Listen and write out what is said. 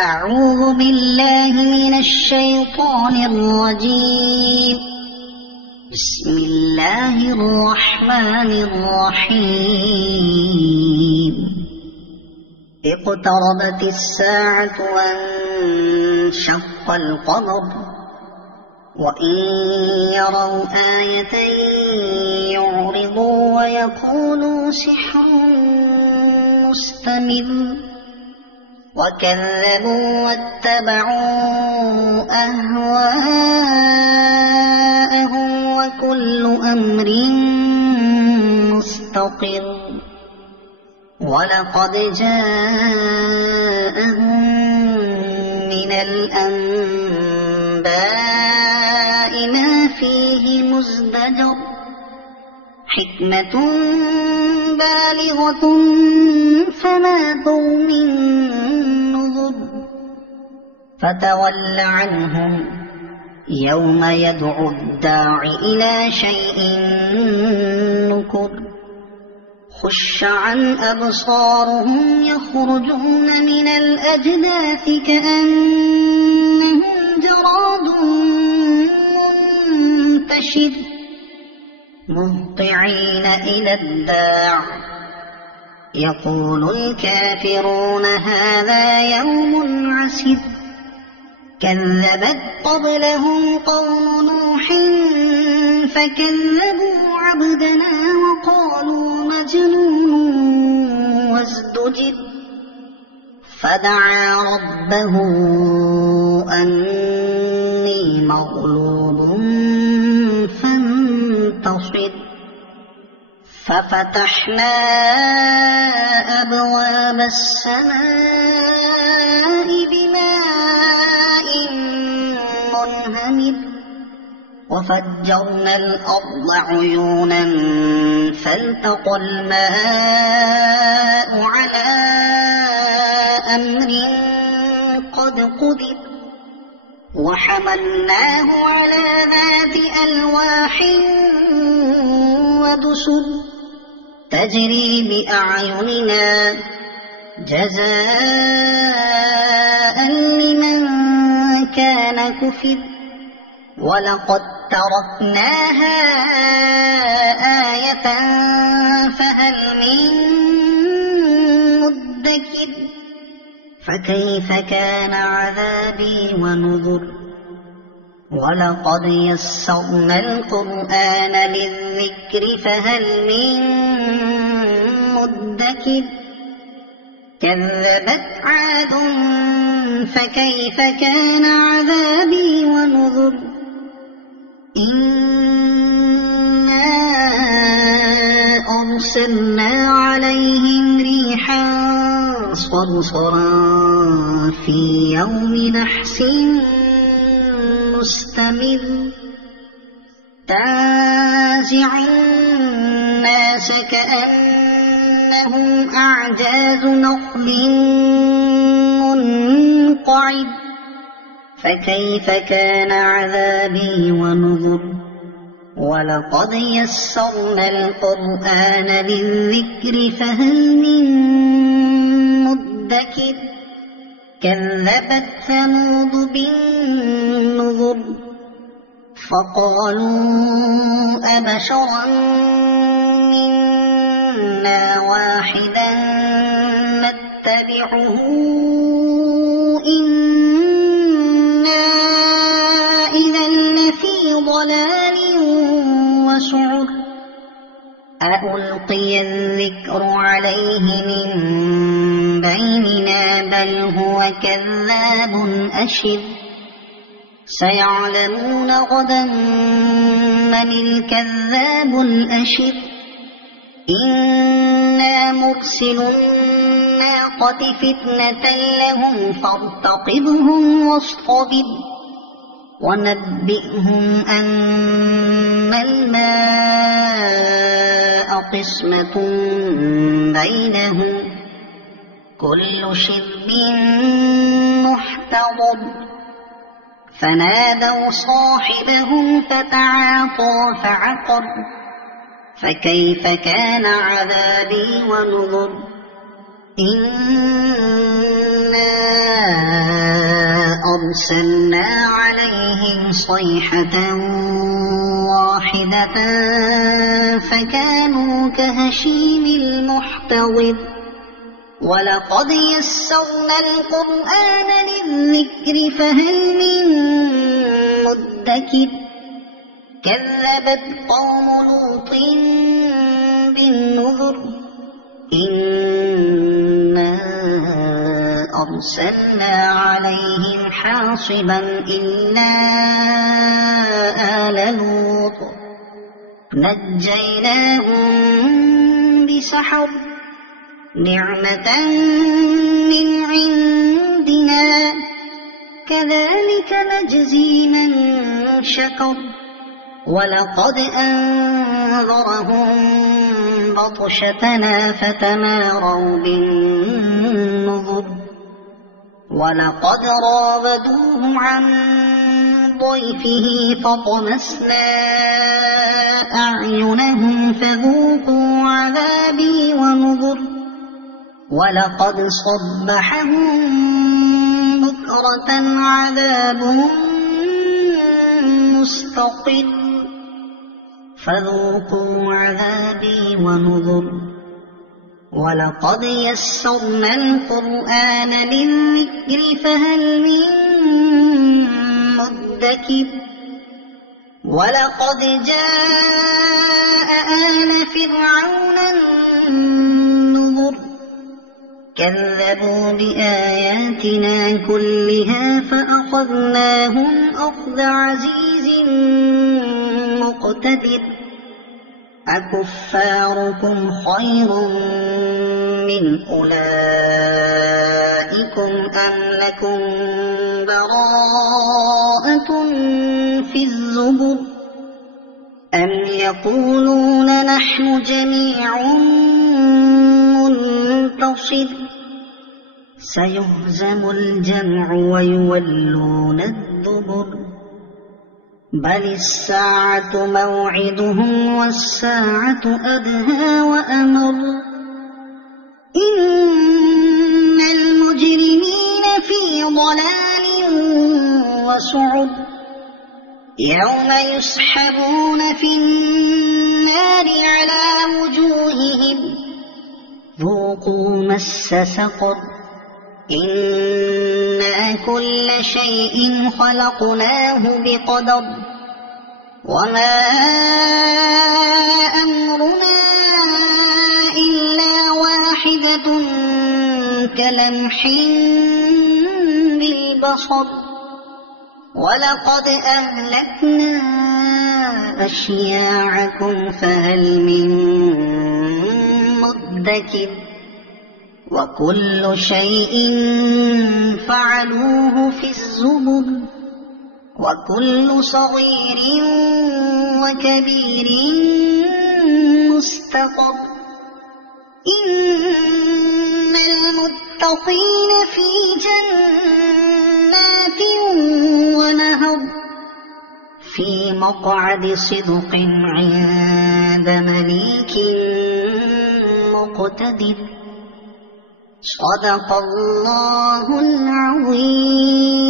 أعوذ بالله من الشيطان الرجيم. بسم الله الرحمن الرحيم. اقتربت الساعة وانشق القمر وإن يروا آية يعرضوا ويقولوا سحر مستمر وكذبوا واتبعوا أهواءهم وكل أمر مستقر. ولقد جاءهم من الأنباء ما فيه مزدجر حكمة بالغة فما تغني النذر. فتول عنهم يوم يدعو الداع إلى شيء نكر. خش عن أبصارهم يخرجون من الأجداث كأنهم جراد منتشر مهطعين إلى الداع يقول الكافرون هذا يوم عسر. كذبت قبلهم قوم نوح فكذبوا عبدنا وقالوا مجنون وازدجر. فدعا ربه أني مغلوب فانتصر. ففتحنا أبواب السماء بماء منهمر وفجرنا الأرض عيونا فالتقى الماء على أمر قد قدر. وحملناه على ذات ألواح ودسر تجري بأعيننا جزاء لمن كان كفر. ولقد تركناها آية فهل من مدكر. فكيف كان عذابي ونذر. ولقد يسرنا القرآن للذكر فهل من مدكر. كذبت عاد فكيف كان عذابي ونذر. إنا أرسلنا عليهم ريحا صرصرا في يوم نحس مستمر تنزع الناس كأنهم أعجاز نخل منقعر. فكيف كان عذابي ونذر. ولقد يسرنا القرآن للذكر فهل من مدكر. كذبت ثمود بالنذر فقالوا أبشرا منا واحدا نتبعه إنا إذا لفي ضلال وسعر. أألقي الذكر عليه من بيننا بل هو كذاب أشر. سيعلمون غدا من الكذاب الأشر. إنا مرسل الناقة فتنة لهم فارتقبهم واصطبر. ونبئهم أن الماء قسمة بينهم كل شرب محتضر. فنادوا صاحبهم فتعاطى فعقر. فكيف كان عذابي ونذر. إنا فأرسلنا عليهم صيحة واحدة فكانوا كهشيم المحتضر ولقد يسرنا القرآن للذكر فهل من مدكر كذبت قوم لوط بالنذر إنا أرسلنا عليهم حاصبا إلا آل لوط نجيناهم بسحر نعمة من عندنا كذلك نجزي من شكر ولقد أنذرهم بطشتنا فتماروا بالنذر ولقد راودوه عن ضيفه فطمسنا أعينهم فذوقوا عذابي ونذر ولقد صبحهم بكرة عذاب مستقر فذوقوا عذابي ونذر ولقد يسرنا القرآن للذكر فهل من مدكر ولقد جاء آل فرعون النذر كذبوا بآياتنا كلها فأخذناهم أخذ عزيز مقتدر أكفاركم خير من أولئكم أم لكم براءة في الزبر أم يقولون نحن جميع منتصر سيهزم الجمع ويولون الدبر بل الساعة موعدهم والساعة أدهى وأمر إن المجرمين في ضلال وسعر يوم يسحبون في النار على وجوههم ذوقوا مس سقر إنا كل شيء خلقناه بقدر وما أمرنا إلا واحدة كلمح بالبصر ولقد أهلكنا أشياعكم فهل من مدكر وكل شيء فعلوه في الزبر وكل صغير وكبير مستقر إن المتقين في جنات ونهر في مقعد صدق عند مليك مقتدر صدق الله العظيم.